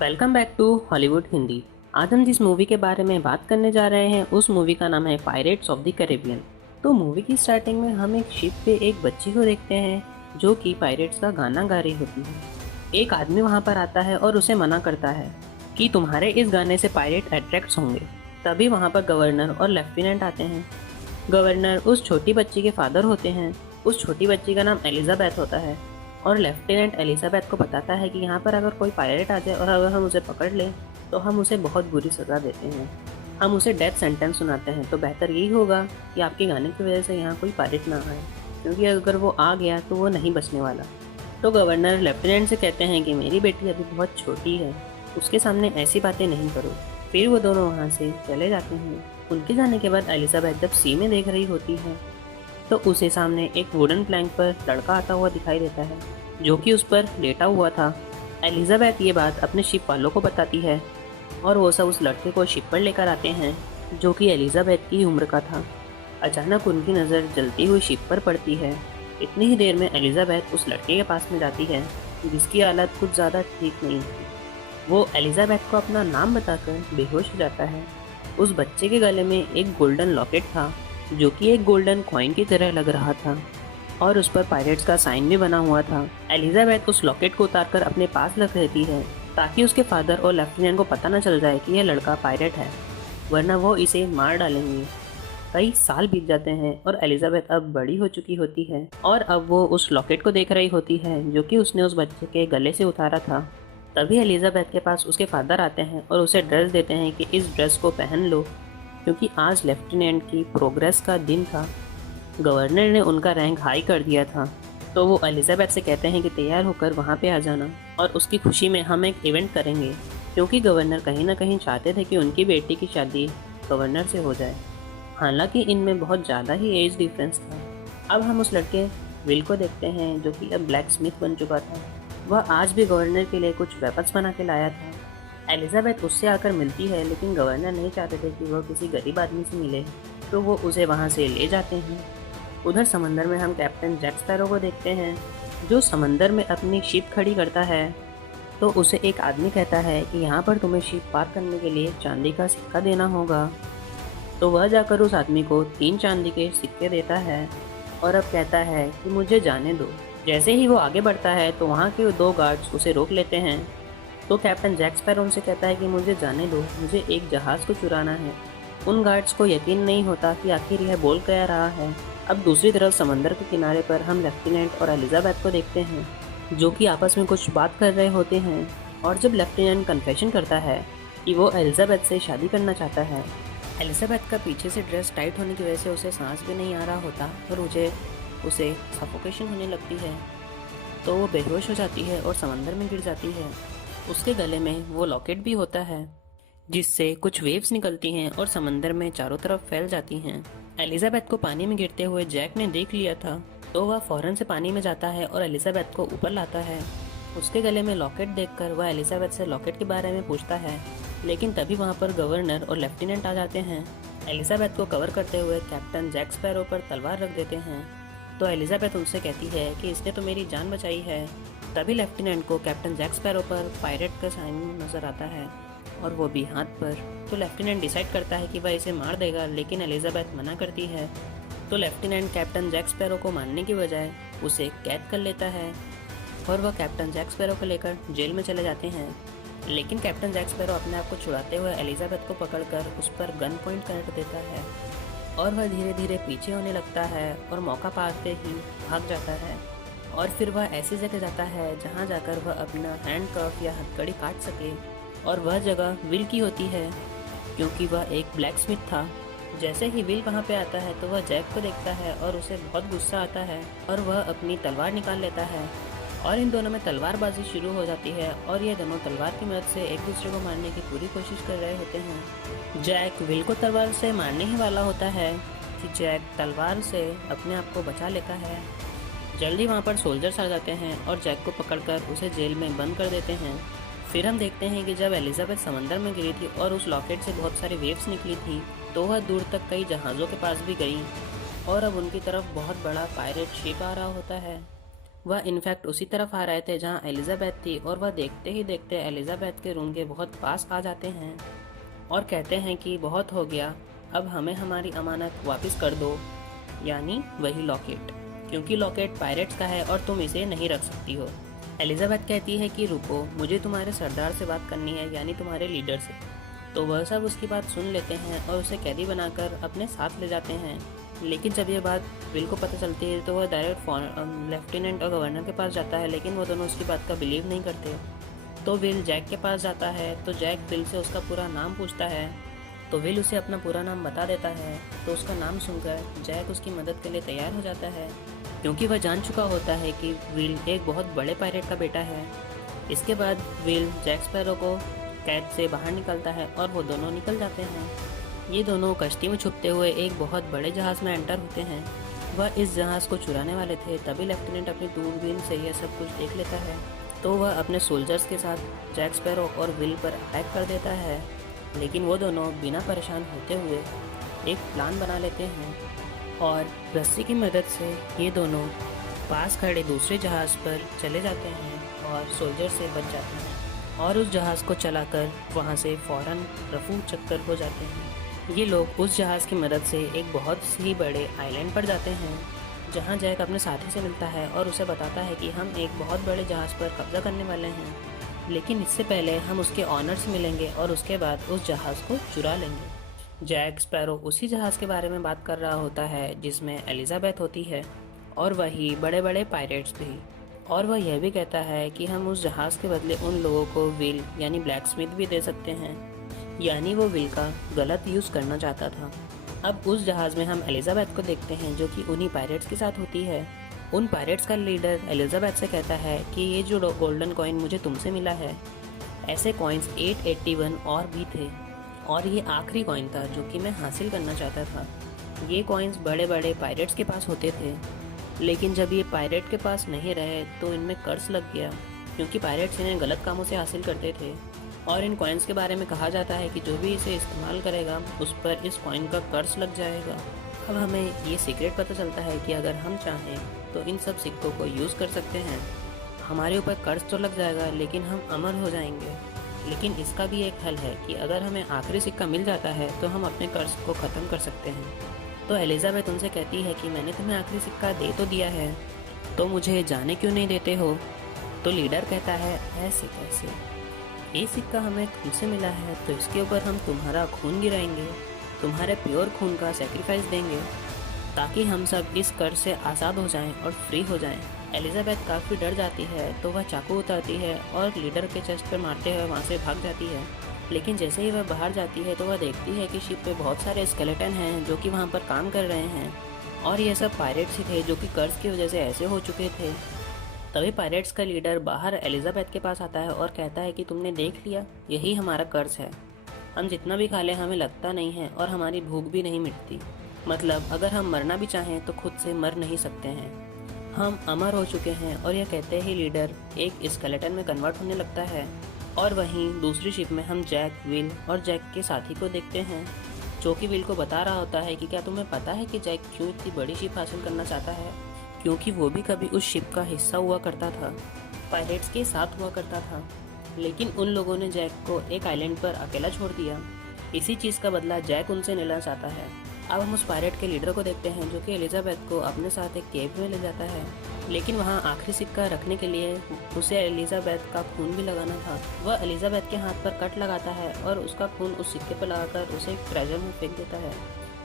Welcome back to Hollywood Hindi. आज हम जिस मूवी के बारे में बात करने जा रहे हैं उस मूवी का नाम है पायरेट्स ऑफ द कैरिबियन। तो मूवी की स्टार्टिंग में हम एक शिप पे एक बच्ची को देखते हैं जो कि पायरेट्स का गाना गा रही होती है। एक आदमी वहाँ पर आता है और उसे मना करता है कि तुम्हारे इस गाने से पायरेट अट्रैक्ट होंगे। तभी वहाँ पर गवर्नर और लेफ्टिनेंट आते हैं। गवर्नर उस छोटी बच्ची के फादर होते हैं। उस छोटी बच्ची का नाम एलिजाबेथ होता है और लेफ्टिनेंट एलिजाबेथ को बताता है कि यहाँ पर अगर कोई पायरेट आ जाए और अगर हम उसे पकड़ लें तो हम उसे बहुत बुरी सज़ा देते हैं, हम उसे डेथ सेंटेंस सुनाते हैं। तो बेहतर यही होगा कि आपके गाने की वजह से यहाँ कोई पायरेट ना आए, क्योंकि अगर वो आ गया तो वो नहीं बचने वाला। तो गवर्नर लेफ्टिनेंट से कहते हैं कि मेरी बेटी अभी बहुत छोटी है, उसके सामने ऐसी बातें नहीं करो। फिर वो दोनों वहाँ से चले जाते हैं। उनके जाने के बाद एलिजाबेथ जब सी में देख रही होती है तो उसे सामने एक वुडन प्लैंक पर लड़का आता हुआ दिखाई देता है जो कि उस पर लेटा हुआ था। एलिजाबेथ ये बात अपने शिप वालों को बताती है और वो सब उस लड़के को शिप पर लेकर आते हैं जो कि एलिजाबेथ की उम्र का था। अचानक उनकी नज़र जलती हुई शिप पर पड़ती है। इतनी ही देर में एलिजाबेथ उस लड़के के पास में जाती है जिसकी हालत कुछ ज़्यादा ठीक नहीं थी। वो एलिजाबेथ को अपना नाम बताकर बेहोश हो जाता है। उस बच्चे के गले में एक गोल्डन लॉकेट था जो कि एक गोल्डन कॉइन की तरह लग रहा था और उस पर पायरेट्स का साइन भी बना हुआ था। एलिजाबेथ उस लॉकेट को उतारकर अपने पास रख लेती है ताकि उसके फादर और लेफ्टिनेंट को पता न चल जाए कि यह लड़का पायरेट है, वरना वो इसे मार डालेंगे। कई साल बीत जाते हैं और एलिजाबेथ अब बड़ी हो चुकी होती है और अब वो उस लॉकेट को देख रही होती है जो कि उसने उस बच्चे के गले से उतारा था। तभी एलिजाबेथ के पास उसके फादर आते हैं और उसे ड्रेस देते हैं कि इस ड्रेस को पहन लो, क्योंकि आज लेफ्टिनेंट की प्रोग्रेस का दिन था। गवर्नर ने उनका रैंक हाई कर दिया था। तो वो एलिजाबेथ से कहते हैं कि तैयार होकर वहाँ पे आ जाना और उसकी खुशी में हम एक इवेंट करेंगे, क्योंकि गवर्नर कहीं ना कहीं चाहते थे कि उनकी बेटी की शादी गवर्नर से हो जाए। हालांकि इनमें बहुत ज़्यादा ही एज डिफरेंस था। अब हम उस लड़के विल को देखते हैं जो कि अब ब्लैक स्मिथ बन चुका था। वह आज भी गवर्नर के लिए कुछ वेपन्स बना के लाया था। एलिजाबेथ उससे आकर मिलती है, लेकिन गवर्नर नहीं चाहते थे कि वह किसी गरीब आदमी से मिले, तो वो उसे वहाँ से ले जाते हैं। उधर समंदर में हम कैप्टन जैक स्पैरो को देखते हैं जो समंदर में अपनी शिप खड़ी करता है। तो उसे एक आदमी कहता है कि यहाँ पर तुम्हें शिप पार करने के लिए चांदी का सिक्का देना होगा। तो वह जाकर उस आदमी को 3 चांदी के सिक्के देता है और अब कहता है कि मुझे जाने दो। जैसे ही वो आगे बढ़ता है तो वहाँ के 2 गार्ड्स उसे रोक लेते हैं। तो कैप्टन जैक स्पैरो उनसे कहता है कि मुझे जाने दो, मुझे एक जहाज़ को चुराना है। उन गार्ड्स को यकीन नहीं होता कि आखिर यह बोल क्या रहा है। अब दूसरी तरफ समंदर के किनारे पर हम लेफ्टिनेंट और एलिजाबेथ को देखते हैं जो कि आपस में कुछ बात कर रहे होते हैं। और जब लेफ्टिनेंट कन्फेशन करता है कि वो एलिजाबेथ से शादी करना चाहता है, एलिजाबेथ का पीछे से ड्रेस टाइट होने की वजह से उसे सांस भी नहीं आ रहा होता और उसे सफोकेशन होने लगती है। तो वो बेहोश हो जाती है और समंदर में गिर जाती है। उसके गले में वो लॉकेट भी होता है जिससे कुछ वेव्स निकलती हैं और समंदर में चारों तरफ फैल जाती हैं। एलिजाबेथ को पानी में गिरते हुए जैक ने देख लिया था, तो वह फौरन से पानी में जाता है और एलिजाबेथ को ऊपर लाता है। उसके गले में लॉकेट देखकर वह एलिजाबेथ से लॉकेट के बारे में पूछता है, लेकिन तभी वहाँ पर गवर्नर और लेफ्टिनेंट आ जाते हैं। एलिजाबेथ को कवर करते हुए कैप्टन जैक स्पैरो पर तलवार रख देते हैं। तो एलिजाबेथ उनसे कहती है कि इसने तो मेरी जान बचाई है। तभी लेफ्टिनेंट को कैप्टन जैक स्पैरो पर पायरेट का साइन नजर आता है और वो भी हाथ पर। तो लेफ्टिनेंट डिसाइड करता है कि वह इसे मार देगा, लेकिन एलिजाबेथ मना करती है। तो लेफ्टिनेंट कैप्टन जैक स्पैरो को मारने की बजाय उसे कैद कर लेता है और वह कैप्टन जैक स्पैरो को लेकर जेल में चले जाते हैं। लेकिन कैप्टन जैक स्पैरो अपने आप को छुड़ाते हुए एलिजाबेथ को पकड़कर उस पर गन पॉइंट कर देता है और वह धीरे धीरे पीछे होने लगता है और मौका पाते ही भाग जाता है। और फिर वह ऐसी जगह जाता है जहाँ जाकर वह अपना हैंड कफ या हथकड़ी काट सके, और वह जगह विल की होती है क्योंकि वह एक ब्लैक स्मिथ था। जैसे ही विल वहाँ पे आता है तो वह जैक को देखता है और उसे बहुत गुस्सा आता है और वह अपनी तलवार निकाल लेता है और इन दोनों में तलवारबाजी शुरू हो जाती है और ये दोनों तलवार की मदद से एक दूसरे को मारने की पूरी कोशिश कर रहे होते हैं। जैक विल को तलवार से मारने ही वाला होता है कि जैक तलवार से अपने आप को बचा लेता है। जल्दी वहाँ पर सोल्जर्स आ जाते हैं और जैक को पकड़कर उसे जेल में बंद कर देते हैं। फिर हम देखते हैं कि जब एलिजाबेथ समंदर में गिरी थी और उस लॉकेट से बहुत सारी वेव्स निकली थी, तो वह दूर तक कई जहाज़ों के पास भी गई और अब उनकी तरफ बहुत बड़ा पायरेट शिप आ रहा होता है वह इनफैक्ट उसी तरफ आ रहे थे जहां एलिजाबेथ थी और वह देखते ही देखते एलिजाबेथ के रूम के बहुत पास आ जाते हैं और कहते हैं कि बहुत हो गया, अब हमें हमारी अमानत वापस कर दो, यानी वही लॉकेट, क्योंकि लॉकेट पायरेट्स का है और तुम इसे नहीं रख सकती हो। एलिजाबेथ कहती है कि रुको, मुझे तुम्हारे सरदार से बात करनी है, यानी तुम्हारे लीडर से। तो वह सब उसकी बात सुन लेते हैं और उसे कैदी बनाकर अपने साथ ले जाते हैं। लेकिन जब ये बात विल को पता चलती है तो वह डायरेक्ट लेफ्टिनेंट और गवर्नर के पास जाता है, लेकिन वो दोनों उसकी बात का बिलीव नहीं करते। तो विल जैक के पास जाता है, तो जैक विल से उसका पूरा नाम पूछता है, तो विल उसे अपना पूरा नाम बता देता है। तो उसका नाम सुनकर जैक उसकी मदद के लिए तैयार हो जाता है, क्योंकि वह जान चुका होता है कि विल एक बहुत बड़े पायरेट का बेटा है। इसके बाद विल जैक स्पैरो को कैद से बाहर निकलता है और वो दोनों निकल जाते हैं। ये दोनों कश्ती में छुपते हुए एक बहुत बड़े जहाज़ में एंटर होते हैं। वह इस जहाज़ को चुराने वाले थे, तभी लेफ्टिनेंट अपनी दूरबीन से यह सब कुछ देख लेता है। तो वह अपने सोल्जर्स के साथ जैक स्पैरो और विल पर अटैक कर देता है, लेकिन वो दोनों बिना परेशान होते हुए एक प्लान बना लेते हैं और रस्सी की मदद से ये दोनों पास खड़े दूसरे जहाज़ पर चले जाते हैं और सोल्जर से बच जाते हैं और उस जहाज़ को चलाकर वहाँ से फ़ौरन रफू चक्कर हो जाते हैं। ये लोग उस जहाज़ की मदद से एक बहुत ही बड़े आइलैंड पर जाते हैं, जहाँ जैक अपने साथी से मिलता है और उसे बताता है कि हम एक बहुत बड़े जहाज़ पर कब्जा करने वाले हैं, लेकिन इससे पहले हम उसके ऑनर से मिलेंगे और उसके बाद उस जहाज़ को चुरा लेंगे। जैक स्पैरो उसी जहाज़ के बारे में बात कर रहा होता है जिसमें एलिजाबेथ होती है और वही बड़े बड़े पायरेट्स भी, और वह यह भी कहता है कि हम उस जहाज़ के बदले उन लोगों को विल यानी ब्लैक स्मिथ भी दे सकते हैं, यानी वो विल का गलत यूज़ करना चाहता था। अब उस जहाज़ में हम एलिजाबेथ को देखते हैं जो कि उन्हीं पायरेट्स के साथ होती है। उन पायरेट्स का लीडर एलिजाबेथ से कहता है कि ये जो गोल्डन कॉइन मुझे तुमसे मिला है, ऐसे कॉइन्स 881 और भी थे और ये आखिरी कॉइन था जो कि मैं हासिल करना चाहता था। ये कॉइन्स बड़े बड़े पायरेट्स के पास होते थे, लेकिन जब ये पायरेट के पास नहीं रहे तो इनमें कर्ज लग गया, क्योंकि पायरेट्स इन्हें गलत कामों से हासिल करते थे। और इन कॉइन्स के बारे में कहा जाता है कि जो भी इसे इस्तेमाल करेगा उस पर इस कॉइन का कर्ज लग जाएगा। अब हमें ये सीक्रेट पता चलता है कि अगर हम चाहें तो इन सब सिक्कों को यूज़ कर सकते हैं। हमारे ऊपर कर्ज तो लग जाएगा लेकिन हम अमर हो जाएंगे। लेकिन इसका भी एक हल है कि अगर हमें आखिरी सिक्का मिल जाता है तो हम अपने कर्ज को ख़त्म कर सकते हैं। तो एलिजाबेथ उनसे कहती है कि मैंने तुम्हें आखिरी सिक्का दे तो दिया है, तो मुझे जाने क्यों नहीं देते हो? तो लीडर कहता है, ऐसे कैसे? ये सिक्का हमें तुमसे मिला है तो इसके ऊपर हम तुम्हारा खून गिराएंगे, तुम्हारे प्योर खून का सेक्रीफाइस देंगे, ताकि हम सब इस कर्ज से आज़ाद हो जाएं और फ्री हो जाएं। एलिजाबेथ काफ़ी डर जाती है तो वह चाकू उतारती है और लीडर के चेस्ट पर मारते हुए वहाँ से भाग जाती है। लेकिन जैसे ही वह बाहर जाती है तो वह देखती है कि शिप पे बहुत सारे स्केलेटन हैं जो कि वहाँ पर काम कर रहे हैं, और ये सब पायरेट्स ही थे जो कि कर्ज की वजह से ऐसे हो चुके थे। तभी पायरेट्स का लीडर बाहर एलिजाबेथ के पास आता है और कहता है कि तुमने देख लिया, यही हमारा कर्ज है। हम जितना भी खा लें हमें लगता नहीं है और हमारी भूख भी नहीं मिटती। मतलब अगर हम मरना भी चाहें तो खुद से मर नहीं सकते हैं, हम अमर हो चुके हैं। और यह कहते ही लीडर एक स्केलेटन में कन्वर्ट होने लगता है। और वहीं दूसरी शिप में हम जैक, विल और जैक के साथी को देखते हैं, जो कि विल को बता रहा होता है कि क्या तुम्हें पता है कि जैक क्यों इतनी बड़ी शिप हासिल करना चाहता है? क्योंकि वो भी कभी उस शिप का हिस्सा हुआ करता था, पायरेट्स के साथ हुआ करता था। लेकिन उन लोगों ने जैक को एक आइलैंड पर अकेला छोड़ दिया। इसी चीज़ का बदला जैक उनसे लेना चाहता है। अब हम उस पायरेट के लीडर को देखते हैं जो कि एलिजाबेथ को अपने साथ एक केव में ले जाता है, लेकिन वहाँ आखिरी सिक्का रखने के लिए उसे एलिजाबेथ का खून भी लगाना था। वह एलिजाबेथ के हाथ पर कट लगाता है और उसका खून उस सिक्के पर लगाकर उसे एक ट्रेजर में फेंक देता है।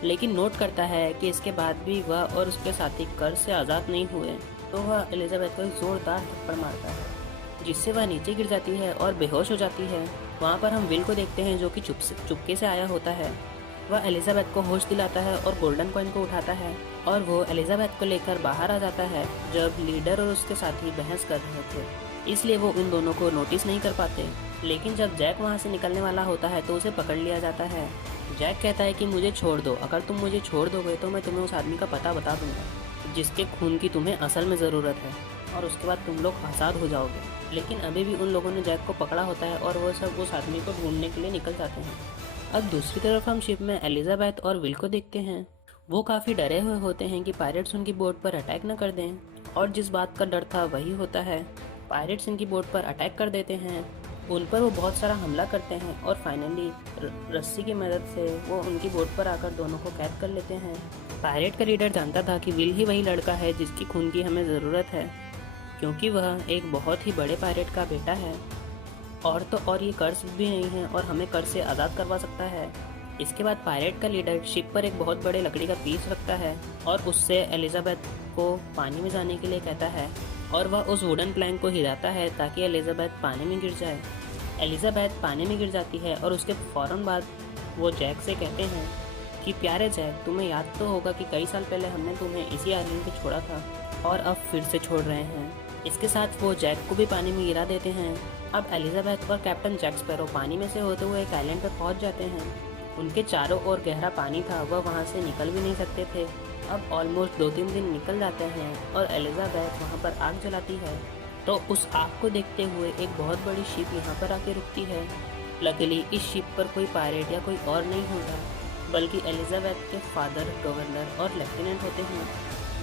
लेकिन नोट करता है कि इसके बाद भी वह और उसके साथी कर्ज से आज़ाद नहीं हुए, तो वह एलिजाबेथ को एक जोरदार थप्पड़ मारता है, जिससे वह नीचे गिर जाती है और बेहोश हो जाती है। वहाँ पर हम विल को देखते हैं जो कि चुपके से आया होता है। वह एलिजाबेथ को होश दिलाता है और गोल्डन कॉइन को उठाता है, और वो एलिजाबेथ को लेकर बाहर आ जाता है जब लीडर और उसके साथी बहस कर रहे थे, इसलिए वो इन दोनों को नोटिस नहीं कर पाते। लेकिन जब जैक वहाँ से निकलने वाला होता है तो उसे पकड़ लिया जाता है। जैक कहता है कि मुझे छोड़ दो, अगर तुम मुझे छोड़ दोगे तो मैं तुम्हें उस आदमी का पता बता दूंगा जिसके खून की तुम्हें असल में ज़रूरत है, और उसके बाद तुम लोग आज़ाद हो जाओगे। लेकिन अभी भी उन लोगों ने जैक को पकड़ा होता है और वो सब उस आदमी को ढूंढने के लिए निकल जाते हैं। अब दूसरी तरफ हम शिप में एलिजाबेथ और विल को देखते हैं। वो काफ़ी डरे हुए होते हैं कि पायरेट्स उनकी बोट पर अटैक न कर दें, और जिस बात का डर था वही होता है। पायरेट्स इनकी बोट पर अटैक कर देते हैं, उन पर वो बहुत सारा हमला करते हैं और फाइनली रस्सी की मदद से वो उनकी बोट पर आकर दोनों को कैद कर लेते हैं। पायरेट का लीडर जानता था कि विल ही वही लड़का है जिसकी खून की हमें ज़रूरत है, क्योंकि वह एक बहुत ही बड़े पायरेट का बेटा है और तो और ये कर्ज भी नहीं है और हमें कर्ज से आज़ाद करवा सकता है। इसके बाद पायरेट का लीडर शिप पर एक बहुत बड़े लकड़ी का पीस रखता है और उससे एलिजाबेथ को पानी में जाने के लिए कहता है और वह उस वुडन प्लैंक को हिलाता है ताकि एलिजाबेथ पानी में गिर जाए। एलिजाबेथ पानी में गिर जाती है और उसके फ़ौरन बाद वो जैक से कहते हैं कि प्यारे जैक, तुम्हें याद तो होगा कि कई साल पहले हमने तुम्हें इसी आइलैंड पे छोड़ा था और अब फिर से छोड़ रहे हैं। इसके साथ वो जैक को भी पानी में गिरा देते हैं। अब एलिजाबेथ और कैप्टन जैक स्पैरो पानी में से होते हुए एक आइलैंड पर पहुंच जाते हैं। उनके चारों ओर गहरा पानी था, वह वहां से निकल भी नहीं सकते थे। अब ऑलमोस्ट 2-3 दिन निकल जाते हैं और एलिजाबेथ वहां पर आग जलाती है, तो उस आग को देखते हुए एक बहुत बड़ी शिप यहाँ पर आके रुकती है। लकीली इस शिप पर कोई पायरेट या कोई और नहीं होता, बल्कि एलिजाबेथ के फादर गवर्नर और लेफ्टिनेंट होते हैं।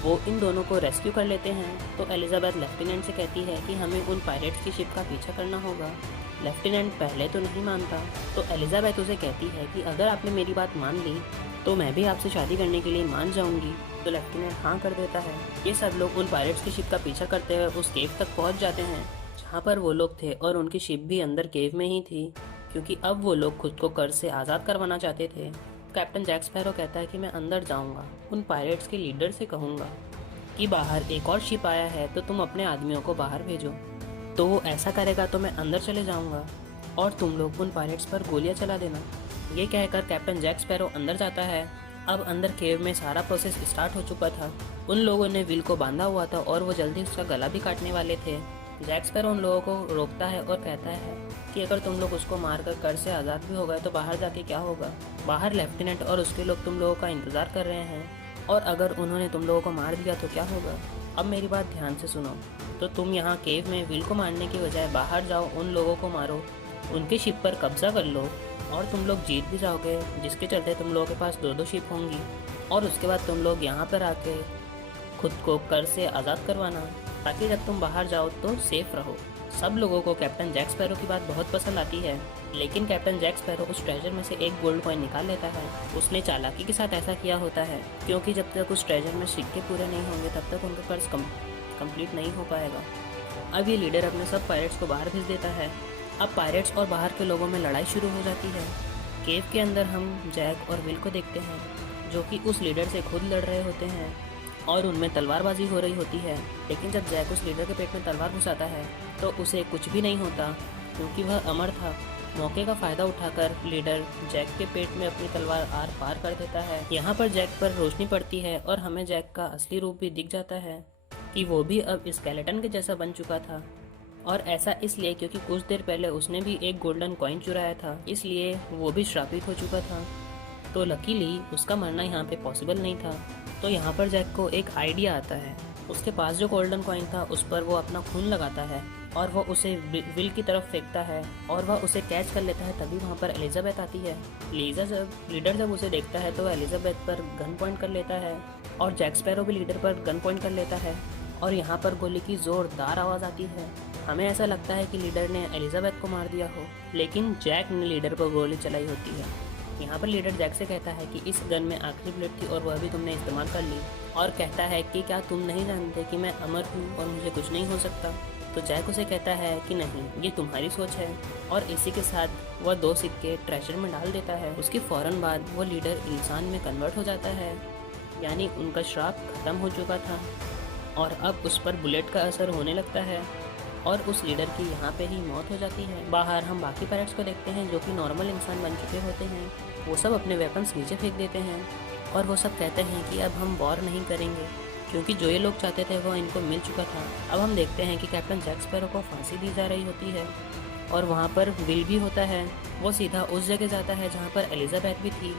वो इन दोनों को रेस्क्यू कर लेते हैं। तो एलिजाबेथ लेफ्टिनेंट से कहती है कि हमें उन पायरेट्स की शिप का पीछा करना होगा। लेफ्टिनेंट पहले तो नहीं मानता, तो एलिजाबेथ उसे कहती है कि अगर आपने मेरी बात मान ली तो मैं भी आपसे शादी करने के लिए मान जाऊंगी। तो लेफ्टिनेंट हाँ कर देता है। ये सब लोग उन पायरेट्स की शिप का पीछा करते हुए उस केव तक पहुंच जाते हैं जहाँ पर वो लोग थे, और उनकी शिप भी अंदर केव में ही थी, क्योंकि अब वो लोग खुद को कर्ज से आज़ाद करवाना चाहते थे। कैप्टन जैक स्पैरो कहता है कि मैं अंदर जाऊंगा, उन पायरेट्स के लीडर से कहूँगा कि बाहर एक और शिप आया है तो तुम अपने आदमियों को बाहर भेजो। तो वो ऐसा करेगा तो मैं अंदर चले जाऊंगा और तुम लोग उन पायरेट्स पर गोलियां चला देना। ये कहकर कैप्टन जैक स्पैरो अंदर जाता है। अब अंदर केव में सारा प्रोसेस स्टार्ट हो चुका था। उन लोगों ने विल को बांधा हुआ था और वो जल्दी उसका गला भी काटने वाले थे। जैक स्पैरो उन लोगों को रोकता है और कहता है कि अगर तुम लोग उसको मारकर कर्ज से आज़ाद भी हो गए तो बाहर जाके क्या होगा। बाहर लेफ्टिनेंट और उसके लोग तुम लोगों का इंतज़ार कर रहे हैं, और अगर उन्होंने तुम लोगों को मार दिया तो क्या होगा। अब मेरी बात ध्यान से सुनो। तो तुम यहाँ केव में विल को मारने की बजाय बाहर जाओ, उन लोगों को मारो, उनकी शिप पर कब्जा कर लो और तुम लोग जीत भी जाओगे, जिसके चलते तुम लोगों के पास 2-2 शिप होंगी। और उसके बाद तुम लोग यहाँ पर आके खुद को कर्ज से आज़ाद करवाना, ताकि जब तुम बाहर जाओ तो सेफ रहो। सब लोगों को कैप्टन जैक स्पैरो की बात बहुत पसंद आती है, लेकिन कैप्टन जैक स्पैरो उस ट्रेजर में से एक गोल्ड कॉइन निकाल लेता है। उसने चालाकी के साथ ऐसा किया होता है, क्योंकि जब तक उस ट्रेजर में सिक्के पूरे नहीं होंगे तब तक उनका कर्ज कंप्लीट नहीं हो पाएगा। अब ये लीडर अपने सब पायरेट्स को बाहर भेज देता है। अब पायरेट्स और बाहर के लोगों में लड़ाई शुरू हो जाती है। केव के अंदर हम जैक और विल को देखते हैं, जो कि उस लीडर से खुद लड़ रहे होते हैं और उनमें तलवारबाजी हो रही होती है। लेकिन जब जैक उस लीडर के पेट में तलवार घुसाता है तो उसे कुछ भी नहीं होता, क्योंकि वह अमर था। मौके का फ़ायदा उठाकर लीडर जैक के पेट में अपनी तलवार आर पार कर देता है। यहाँ पर जैक पर रोशनी पड़ती है और हमें जैक का असली रूप भी दिख जाता है कि वो भी अब स्केलेटन के जैसा बन चुका था। और ऐसा इसलिए क्योंकि कुछ देर पहले उसने भी एक गोल्डन कॉइन चुराया था, इसलिए वो भी श्रापित हो चुका था। तो लकीली उसका मरना यहाँ पे पॉसिबल नहीं था। तो यहाँ पर जैक को एक आइडिया आता है। उसके पास जो गोल्डन कॉइन था उस पर वो अपना खून लगाता है और वह उसे विल की तरफ फेंकता है और वह उसे कैच कर लेता है। तभी वहाँ पर एलिजाबेथ आती है। लीडर जब उसे देखता है तो वह एलिजाबेथ पर गन पॉइंट कर लेता है और जैक स्पैरो भी लीडर पर गन पॉइंट कर लेता है और यहाँ पर गोली की जोरदार आवाज़ आती है। हमें ऐसा लगता है कि लीडर ने एलिजाबेथ को मार दिया हो, लेकिन जैक ने लीडर पर गोली चलाई होती है। यहाँ पर लीडर जैक से कहता है कि इस गन में आखिरी बुलेट थी और वह भी तुमने इस्तेमाल कर ली, और कहता है कि क्या तुम नहीं जानते कि मैं अमर हूँ और मुझे कुछ नहीं हो सकता। तो जैक उसे कहता है कि नहीं, ये तुम्हारी सोच है, और इसी के साथ वह 2 सिक्के ट्रेजर में डाल देता है। उसके फ़ौरन बाद वो लीडर इंसान में कन्वर्ट हो जाता है, यानी उनका श्राप खत्म हो चुका था और अब उस पर बुलेट का असर होने लगता है और उस लीडर की यहाँ पे ही मौत हो जाती है। बाहर हम बाकी पायरेट्स को देखते हैं जो कि नॉर्मल इंसान बन चुके होते हैं। वो सब अपने वेपन्स नीचे फेंक देते हैं और वो सब कहते हैं कि अब हम वॉर नहीं करेंगे, क्योंकि जो ये लोग चाहते थे वो इनको मिल चुका था। अब हम देखते हैं कि कैप्टन जैक स्पैरो को फांसी दी जा रही होती है और वहाँ पर विल भी होता है। वो सीधा उस जगह जाता है जहाँ पर एलिजाबेथ भी थी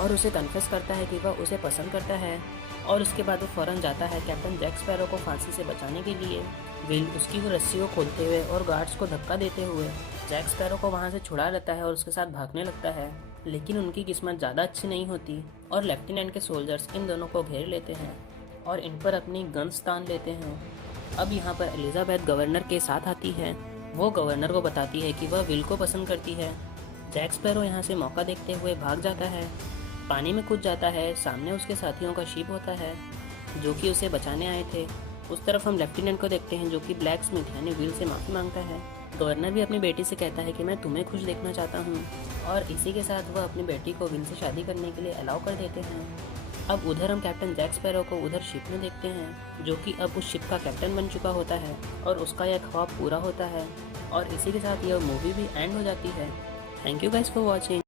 और उसे कन्फेस करता है कि वह उसे पसंद करता है, और उसके बाद वो फ़ौरन जाता है कैप्टन जैक स्पैरो को फांसी से बचाने के लिए। विल उसकी वो रस्सी को खोलते हुए और गार्ड्स को धक्का देते हुए जैक स्पैरो को वहाँ से छुड़ा लेता है और उसके साथ भागने लगता है। लेकिन उनकी किस्मत ज़्यादा अच्छी नहीं होती और लेफ्टिनेंट के सोल्जर्स इन दोनों को घेर लेते हैं और इन पर अपनी गन्स तान लेते हैं। अब यहाँ पर एलिजाबेथ गवर्नर के साथ आती है। वो गवर्नर को बताती है कि वह विल को पसंद करती है। जैक स्पैरो यहाँ से मौका देखते हुए भाग जाता है, पानी में कूद जाता है। सामने उसके साथियों का शिप होता है जो कि उसे बचाने आए थे। उस तरफ हम लेफ्टिनेंट को देखते हैं जो कि ब्लैक स्मिथ यानी विल से माफ़ी मांगता है। गवर्नर भी अपनी बेटी से कहता है कि मैं तुम्हें खुश देखना चाहता हूँ, और इसी के साथ वह अपनी बेटी को विल से शादी करने के लिए अलाउ कर देते हैं। अब उधर हम कैप्टन जैक स्पैरो को उधर शिप में देखते हैं जो कि अब उस शिप का कैप्टन बन चुका होता है और उसका यह ख्वाब पूरा होता है। और इसी के साथ यह मूवी भी एंड हो जाती है। Thank you guys for watching.